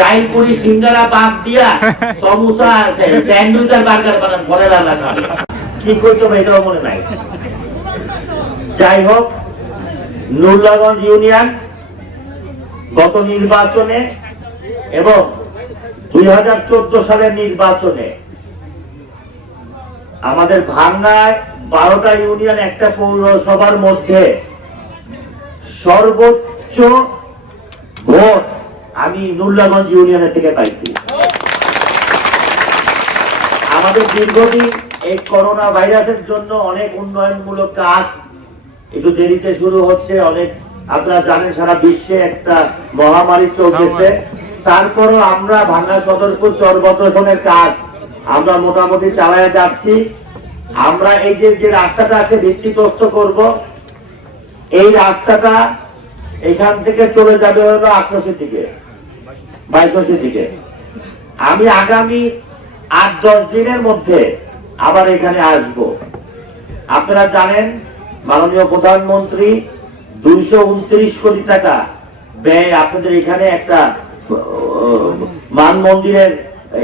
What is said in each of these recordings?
ডাইলপুরি সিঙ্গারা বাদ দিয়া samosa sandwich burger বানান খাবে। কি এটাও মনে নাই। যাই হোক নুরলাগঞ্জ ইউনিয়ন গত নির্বাচনে এবং দুই হাজার চোদ্দ সালের নির্বাচনে আমাদের ভাঙ্গায় বারোটা ইউনিয়ন, একটা পৌরসভার মধ্যে সর্বোচ্চ ভোট আমি নুরলাগঞ্জ ইউনিয়নের থেকে পাইছি। আমাদের দীর্ঘদিন এই করোনা ভাইরাসের জন্য অনেক উন্নয়নমূলক কাজ একটু দেরিতে শুরু হচ্ছে, অনেক আপনারা জানেন সারা বিশ্বে একটা মহামারী চলতেছে। তারপরও আমরা ভাঙ্গা সদরপুর চরবদ্রসনের কাজ আমরা মোটামুটি চালায় যাচ্ছি। আমরা এই যে যে রাস্তাটা আছে ভিত্তিপ্রস্ত করব, এই রাস্তাটা এখান থেকে চলে যাবে হলো আঠারোশোর দিকে বাইশোশোর দিকে। আমি আগামী আট, দশ দিনের মধ্যে আবার এখানে আসব। আপনারা জানেন, মাননীয় প্রধানমন্ত্রী দুইশো উনত্রিশ কোটি টাকা ব্যয় আপনাদের এখানে একটা মান মন্দিরের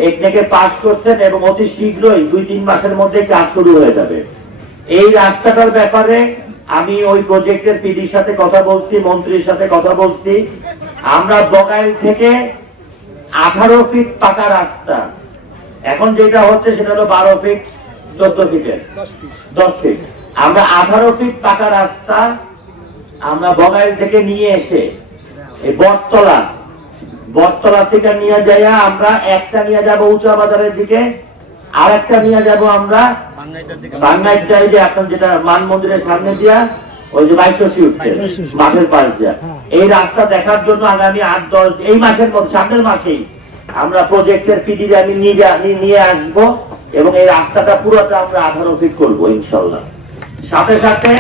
একনেকে পাশ করছেন এবং অতি শীঘ্রই দুই, তিন মাসের মধ্যে কাজ শুরু হয়ে যাবে। এই রাস্তাটার ব্যাপারে আমি ওই প্রজেক্টের পিডির সাথে কথা বলছি মন্ত্রীর সাথে কথা বলছি। আমরা বগাইল থেকে আঠারো ফিট পাকা রাস্তা। এখন যেটা হচ্ছে সেটা হলো বারো ফিট চোদ্দ ফিটের দশ ফিট আমরা আঠারো ফিট পাকা রাস্তা আমরা বগাইল থেকে নিয়ে এসে এই বটতলা বটতলা থেকে নিয়ে যাইয়া আমরা একটা নিয়ে যাব উঁচা বাজারের দিকে আর একটা নিয়ে যাব আমরা এখন যেটা মান মন্দিরের সামনে দিয়া ওই যে বাইশী উঠছে মাঠের পাশ দিয়া। এই রাস্তা দেখার জন্য আগামী আট দশ এই মাসের মধ্যে সামনের মাসেই আমরা প্রজেক্টের পিডি আমি নিয়ে নিয়ে এবং এই রাস্তাটা পুরোটা আমরা আঠারো ফিট করব ইনশাল্লাহ। সাথে সাথে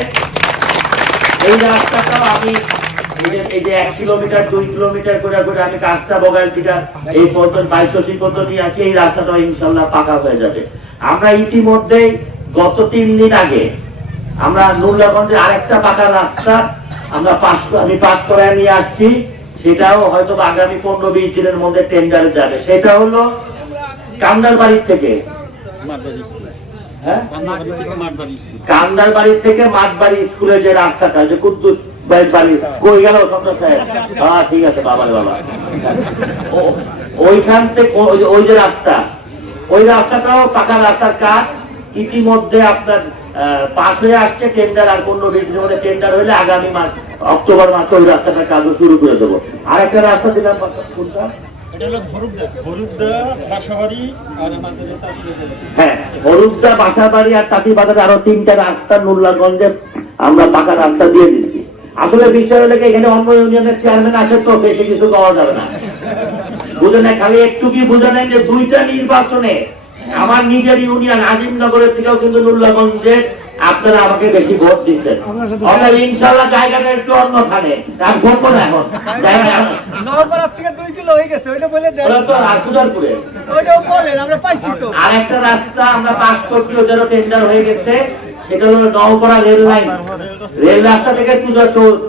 এই রাস্তাটাও আমি এই যে- এক কিলোমিটার দুই কিলোমিটার করে করে আমি কাজটা বগাইল থেকে এই পর্যন্ত বাইশী পর্যন্ত নিয়ে আছি এই রাস্তাটাও ইনশাল্লাহ পাকা হয়ে যাবে। আমরা ইতিমধ্যে গত তিন দিন আগে আমরা নুরলাগঞ্জে আরেকটা পাকা রাস্তা আমরা পাস আমি পাস করায় নিয়ে আসছি। সেটাও হয়তো আগামী পনেরো বিশ দিনের মধ্যে টেন্ডারে যাবে। সেটা হলো কান্দার বাড়ির থেকে। হ্যাঁ? কান্দার বাড়ি থেকে মাঠ বাড়ি স্কুলে যে রাস্তাটা, যে কুদ্দুস ঠিক আছে বাবার বাবা। ওইখান থেকে ওই যে রাস্তা। ওই রাস্তাটাও পাকা রাস্তার কাজ। ইতিমধ্যে আপনার পাস হয়ে আসছে টেন্ডার আর পনেরো বিশ দিনের মধ্যে টেন্ডার হলে আগামী মাস অক্টোবর মাসে ওই রাস্তাটার কাজও শুরু করে দেবো। আর একটা রাস্তা দিলাম কোনটা? হরুদা বাসাবাড়ি আর তাঁতিবাজার। হ্যাঁ আর তিনটা রাস্তা আমরা পাকা রাস্তা দিয়ে দিচ্ছি। আসলে বিষয় হলে এখানে অন্য ইউনিয়নের চেয়ারম্যান আসে তো বেশি কিছু পাওয়া যাবে না। বুঝে নেই খালি একটু কি বুঝে নেন যে দুইটা নির্বাচনে আমার নিজের ইউনিয়ন আজিমনগরের থেকেও কিন্তু নুরলাগঞ্জে আপনারা আমাকে বেশি ভোট দিচ্ছেন। অর্থাৎ ইনশাল্লাহ জায়গাটা একটু অন্যখানে আর বলব না এখন? আর একটা রাস্তা আমরা পাস করছি ওটারও টেন্ডার হয়ে গেছে। সেটা হলো নওপাড়া রেল লাইন। রেল রাস্তা থেকে পূজা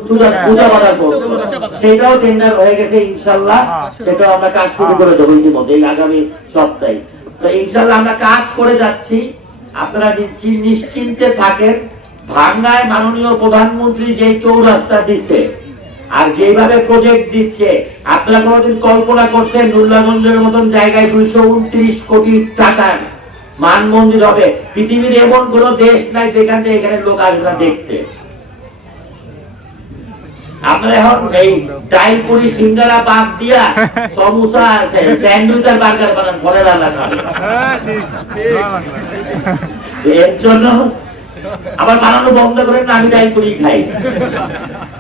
পূজা বাজার পর্যন্ত। সেটাও টেন্ডার হয়ে গেছে ইনশাল্লাহ। সেটাও। আমরা কাজ শুরু করে দেবো ইতিমধ্যে এই আগামী সপ্তাহে। তো ইনশাল্লাহ আমরা কাজ করে যাচ্ছি। আপনারা নিশ্চি- নিশ্চিন্তে থাকেন। ভাঙ্গায় মাননীয় প্রধানমন্ত্রী যে চৌরাস্তা দিচ্ছে আর যেভাবে প্রজেক্ট দিচ্ছে আপনারা কোনোদিন কল্পনা করছেন নুরলাগঞ্জের মতন জায়গায় দুইশো উনত্রিশ কোটি টাকার মান মন্দির হবে। পৃথিবীর এমন কোন দেশ নাই যেখান থেকে এখানে লোক আসবে না দেখতে।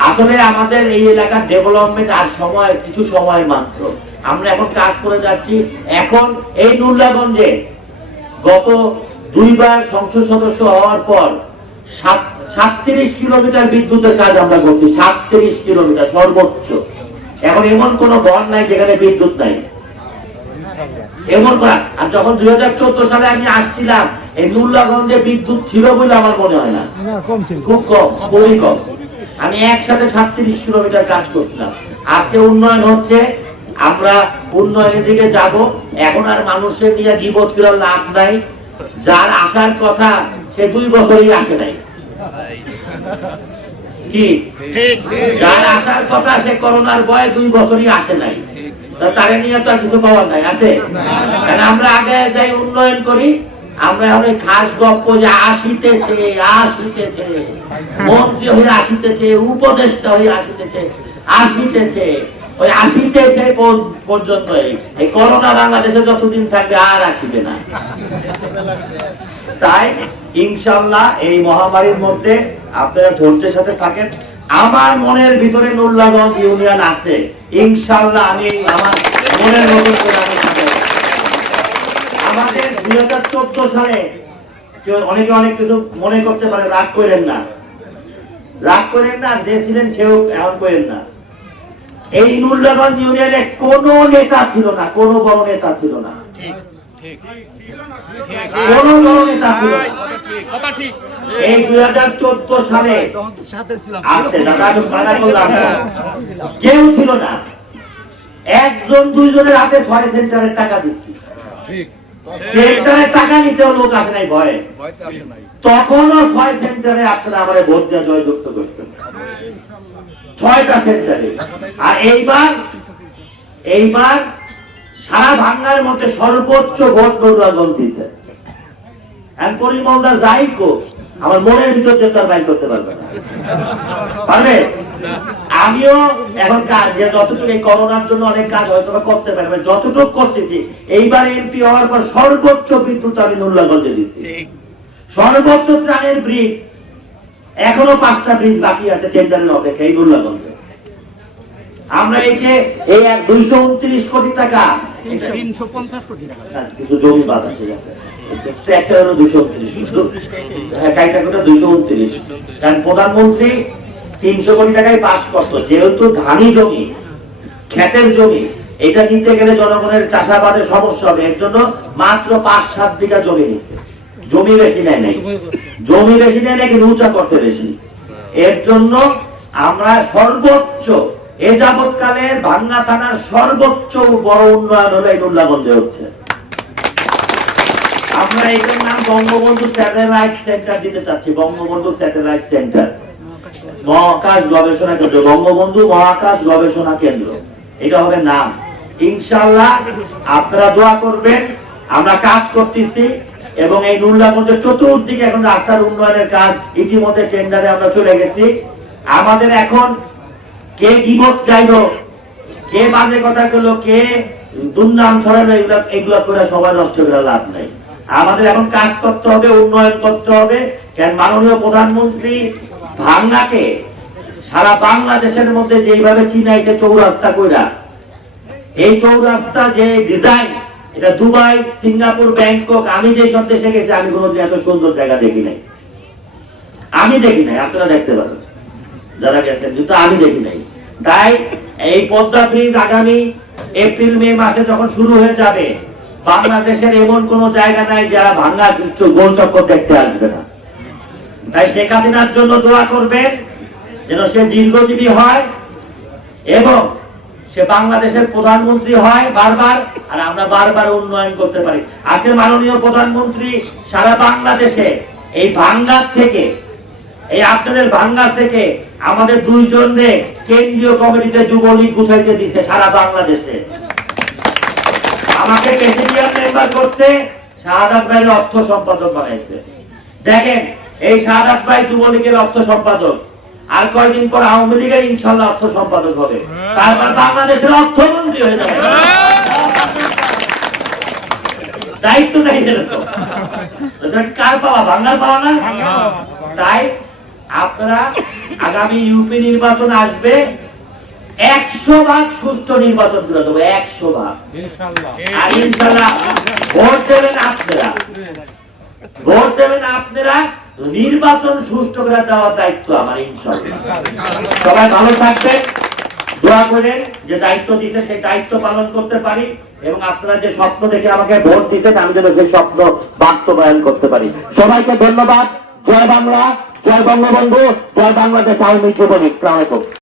আসলে আমাদের এই এলাকার ডেভেলপমেন্ট আর সময়, কিছু সময় মাত্র। আমরা এখন কাজ করে যাচ্ছি। এখন এই নুরলাগঞ্জে গত দুইবার সংসদ সদস্য হওয়ার পর সাতত্রিশ কিলোমিটার বিদ্যুতের কাজ আমরা করছি সাতত্রিশ কিলোমিটার সর্বোচ্চ। এখন এমন কোন ঘর নাই যেখানে বিদ্যুৎ নাই। এমন করা। আর যখন দুই হাজার চোদ্দ সালে আমি আসছিলাম এই বিদ্যুৎ ছিল বলে আমার মনে হয় না। খুব কম খুবই কম। আমি একসাথে সাতত্রিশ কিলোমিটার কাজ করছিলাম। আজকে উন্নয়ন হচ্ছে আমরা উন্নয়নের দিকে যাব। এখন আর মানুষের নিয়ে গিবত করে লাভ নাই। যার আসার কথা সে দুই বছরই আসে নাই। কি? যার আসার কথা সে করোনার ভয়ে দুই বছরই আসে নাই। নিয়ে তো আর কিছু পাওয়ার নাই, আছে? কারণ আমরা আগে যাই উন্নয়ন করি। আমরা অনেক খাস গপ্প যে আসিতেছে আসিতেছে, মন্ত্রী হয়ে আসিতেছে, উপদেষ্টা হয়ে আসিতেছে আসিতেছে। ওই আসিতেছে পর- পর্যন্ত এই করোনা বাংলাদেশে যতদিন থাকবে আর আসিবে না। তাই ইনশাল্লাহ এই মহামারীর মধ্যে আপনারা ধৈর্যের সাথে থাকেন। আমার মনের ভিতরে নুল্লাগঞ্জ ইউনিয়ন আছে। ইনশাল্লাহ আমি আমার মনের মতো করে আমি আমাদের দুই হাজার চোদ্দ সালে অনেকে অনেক কিছু মনে করতে পারে, রাগ করেন না। রাগ করেন না যে ছিলেন সেও এখন করেন না। এই নুল্লাগঞ্জ ইউনিয়নে কোনো নেতা ছিল না কোনো বড় নেতা ছিল না। কোনো বড় নেতা ছিল না। এই দুই হাজার চোদ্দ সালে। কেউ ছিল না। একজন দুইজনের হাতে ছয় সেন্টারের টাকা দিচ্ছি। সেন্টারের টাকা নিতেও লোক আসে নাই ভয়ে। তখনও ছয় সেন্টারে আপনারা আমার ভোট দেওয়া জয়যুক্ত করতেন ছয়টা সেন্টারে আর এইবার এইবার সারা ভাঙ্গার মধ্যে সর্বোচ্চ ভোট নৌরাগঞ্জ দিচ্ছে আর পরিমলদার যাই কো আমার মনের ভিতর যে তার বাই করতে পারবে না। পারবে? আমিও এখন কাজ যে যতটুকু এই করোনার জন্য অনেক কাজ হয়তো করতে পারবে যতটুকু করতেছি এইবার এমপি হওয়ার পর সর্বোচ্চ বিদ্যুৎ আমি নুল্লাগঞ্জে দিচ্ছি সর্বোচ্চ ত্রাণের ব্রিজ এখনও পাঁচটা ব্রিজ বাকি আছে টেন্ডারের অপেক্ষা এই নুল্লাগঞ্জে আমরা এই যে এই এক দুইশো উনত্রিশ কোটি টাকা তিনশো পঞ্চাশ কোটি টাকা। কিছু জমি বাদ আছে স্ট্রাকচার হলো দুইশো উনত্রিশ হ্যাঁ কাইটা করে দুইশো উনত্রিশ। কারণ প্রধানমন্ত্রী তিনশো কোটি টাকায় করতো যেহেতু ধানি জমি ক্ষেতের জমি এটা নিতে গেলে জনগণের চাষাবাদের সমস্যা হবে এর জন্য মাত্র পাঁচ সাত বিঘা জমি নিচ্ছে জমি বেশি নেয় নাই। জমি বেশি নেয় নাকি উঁচা করতে বেশি? এর জন্য আমরা সর্বোচ্চ, এ যাবৎকালের ভাঙ্গা থানার সর্বোচ্চ বড় উন্নয়ন হলো এই হচ্ছে। আমরা এটার নাম বঙ্গবন্ধু স্যাটেলাইট সেন্টার দিতে চাচ্ছি, বঙ্গবন্ধু স্যাটেলাইট সেন্টার। মহাকাশ গবেষণা কেন্দ্র, বঙ্গবন্ধু মহাকাশ গবেষণা কেন্দ্র। এটা হবে নাম। ইনশাল্লাহ আপনারা দোয়া করবেন, আমরা কাজ করতেছি। এবং এই নুল্লাগঞ্জের চতুর্দিকে এখন রাস্তার উন্নয়নের কাজ ইতিমধ্যে টেন্ডারে আমরা চলে গেছি। আমাদের এখন কে গিবত গাইলো কে বাজে কথা গেলো কে দুর্নাম ছড়ালো এগুলা এগুলা করে সবাই নষ্ট করে লাভ নাই। আমাদের এখন কাজ করতে হবে, উন্নয়ন করতে হবে, কেন মাননীয় প্রধানমন্ত্রী ভাঙ্গাকে সারা বাংলাদেশের মধ্যে যেইভাবে চিনাইছে চৌরাস্তা কইরা, এই চৌরাস্তা যে ডিজাইন এটা দুবাই, সিঙ্গাপুর, ব্যাংকক, আমি যে সব দেশে গেছি, আমি কোনোদিন এত সুন্দর জায়গা দেখি নাই। আমি দেখি নাই, আপনারা দেখতে পারেন। যারা গেছেন, কিন্তু আমি দেখি নাই। তাই এই পদ্মা ব্রিজ আগামী এপ্রিল, মে মাসে যখন শুরু হয়ে যাবে, বাংলাদেশের এমন কোন জায়গা নাই যারা ভাঙ্গা গোল চক্কর দেখতে আসবে না। তাই শেখ হাসিনার জন্য দোয়া করবেন, যেন সে দীর্ঘজীবী হয়, এবং সে বাংলাদেশের প্রধানমন্ত্রী হয় বারবার, আর আমরা বারবার উন্নয়ন করতে পারি। আজকে মাননীয় প্রধানমন্ত্রী সারা বাংলাদেশে এই ভাঙ্গার থেকে, এই আপনাদের ভাঙ্গা থেকে আমাদের দুইজনে কেন্দ্রীয় কমিটিতে যুবলীগ গুছাইতে দিচ্ছে সারা বাংলাদেশে। আমাকে প্রেসিডিয়াম মেম্বার করতে শাহাদাত ভাইয়ের অর্থ সম্পাদক বানাইছে। দেখেন, এই শাহাদাত ভাই যুবলীগের অর্থ সম্পাদক। আর কয়দিন পর আওয়ামী লীগের ইনশাল্লাহ অর্থ সম্পাদক হবে। তারপর বাংলাদেশের অর্থমন্ত্রী হয়ে যাবে। দায়িত্বটা এরকম বুঝলেন? কার পাওয়া বাংলার পাওয়া না? তাই আপনারা আগামী ইউপি নির্বাচন আসবে একশো ভাগ সুষ্ঠু নির্বাচন করে দেবো একশো ভাগ। আর ইনশাল্লাহ ভোট দেবেন আপনারা। ভোট দেবেন আপনারা নির্বাচন সুষ্ঠু করে দেওয়ার দায়িত্ব আমার সবাই ভালো থাকবে দোয়া করে যে দায়িত্ব দিতে সেই দায়িত্ব পালন করতে পারি এবং আপনারা যে স্বপ্ন দেখে আমাকে ভোট দিতে আমি যেন সেই স্বপ্ন বাস্তবায়ন করতে পারি। সবাইকে ধন্যবাদ। জয় বাংলা, জয় বঙ্গবন্ধু, জয় বাংলাদেশ আওয়ামী যুবলীগ। প্রাণ